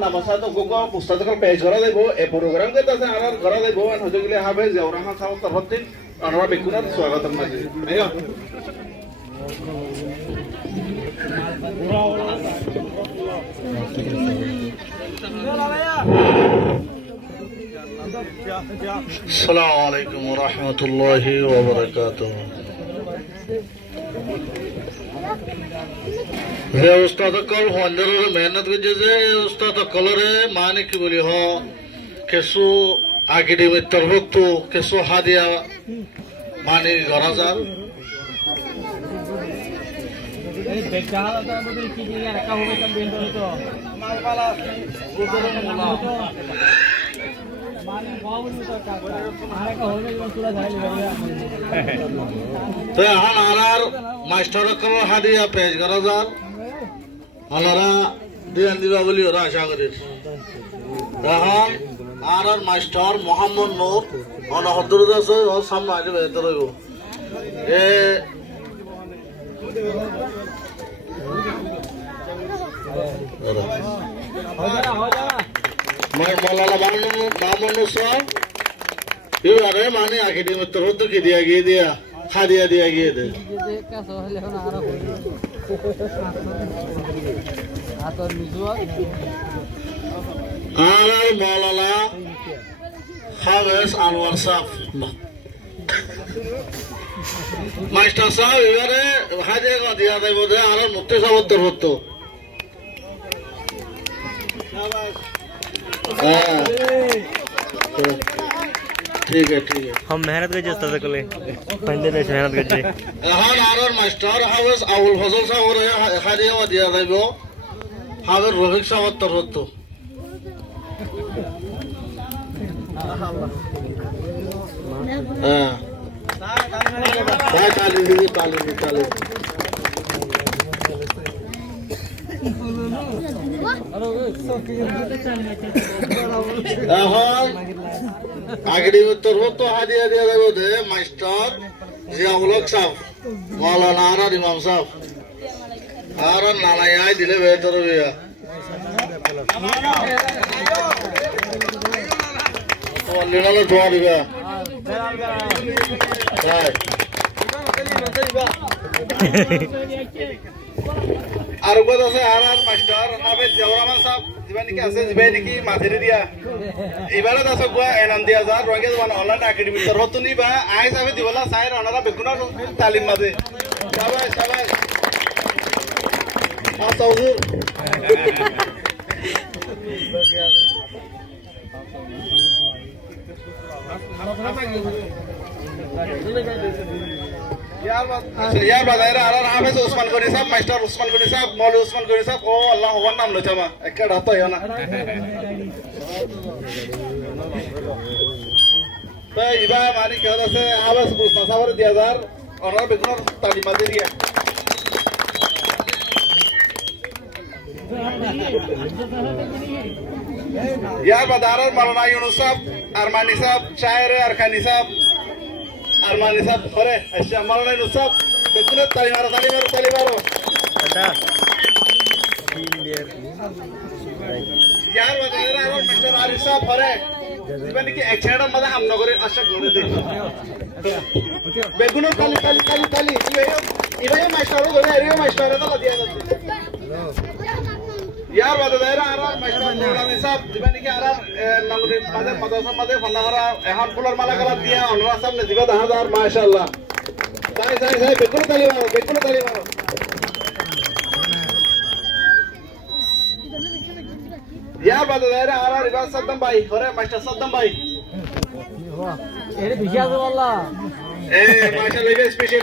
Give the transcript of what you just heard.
Nabasado gogo ustad kal page kora debo e program ke tase arar kora debo an hoje gile habe jawra ha saw tarhatin anora bekunar swagatam maji ayo Assalamu alaikum wa rahmatullahi wa barakatuh. हे उस्ताद कल हंदर मेहनत के जे उस्ताद कलरे माने की बोली हो केसु academy तरफ तो केसु हादिया माने घरा जाल तो এখন আনার মাস্টার কল হাদিয়া পেশ করা যাল আনারা দিয়ান দিবা বলি ওরা আশা করি এখন আর মাস্টার মোহাম্মদ নূর অনহদুর আছে ও সামনে আসবে ভেতর হইব এ মৌলানা মামুন সব ইউ আরে মানে একাডেমি তরফ থেকে দিয়া গিয়ে দিয়া হাদিয়া দিয়া গিয়ে দে আর মৌলানা হাফেজ আনোয়ার সাহেব মাস্টার সাহেব এবারে হাদিয়া দিয়া দেব আর মুক্তি সাহেব তরফ ठीक है हम मेहनत कर उस्ताद को ले पंडे देश मेहनत कर এখন আর মাস্টার হাফেজ আবুল ফজল সাহেব হাদিয়া দিয়া দেব হাফেজ রফিক সাহেব তরফ হ্যাঁ তালি দিবি তালি এখন আগের তরফ তো হাদিয়া দিয়া দেব দে মাস্টার জিয়াউল হক সাহেব মৌলানা আর ইমাম সাহেব আর নানাই দিলে বেহতর হইয়া লিনালে ধোয়া দিবা আর উপর আছে আর মাস্টার হাফেজ জাওরামান সাহেব জিবানি কি আছে জিবানি কি মাথিরি দিয়া এবারে দাস গোয়া এনাম দিয়া যা রঙে মান অনলাইন একাডেমি তরফ তো নিবা আই সাহেব দিবলা সাইর অনারা বেগুনা তালিম মাদে সবাই আচ্ছা হুজুর यार बाजारा आला हाफेज उस्मान गनी साहब मास्टर उस्मान गनी साहब मौलवी उस्मान गनी साहब ओ अल्लाह हुआ नाम लो चमा एक रहता है ना तो इबा मानी क्या होता है हाफेज उस्मान साहब दिया हजार और बेगुना तालीम दे दिया यार बाजारा मौलाना यूनुस साहब अरमानी साहब शायर अरकानी साहब अरमानी साहब खरे अच्छा मौलाना यूनुस साहब बेगुना ताली मारो यार बाजारा और मास्टर आरिफ साहब खरे जीवन की एक्शन मजा हम नगरे आशा करे दे बेगुना ताली इवे मास्टर गरे एरिया मास्टर का दिया जाते यार बाजारा और मास्टर मौलाना साहब जीवन की आराम नगरे मजे मदरसा मजे फंडारा এখন ফুলের মালা করা দিয়া অনরা সামনে দিবা 10000 মাশাআল্লাহ সাই বেকুল তালি মারো यार बाजारा আর রিবাস সাদ্দাম ভাই করে মাস্টার সাদ্দাম ভাই এর বিশাল ওয়াল্লাহ এ মাশাআল্লাহ স্পেশাল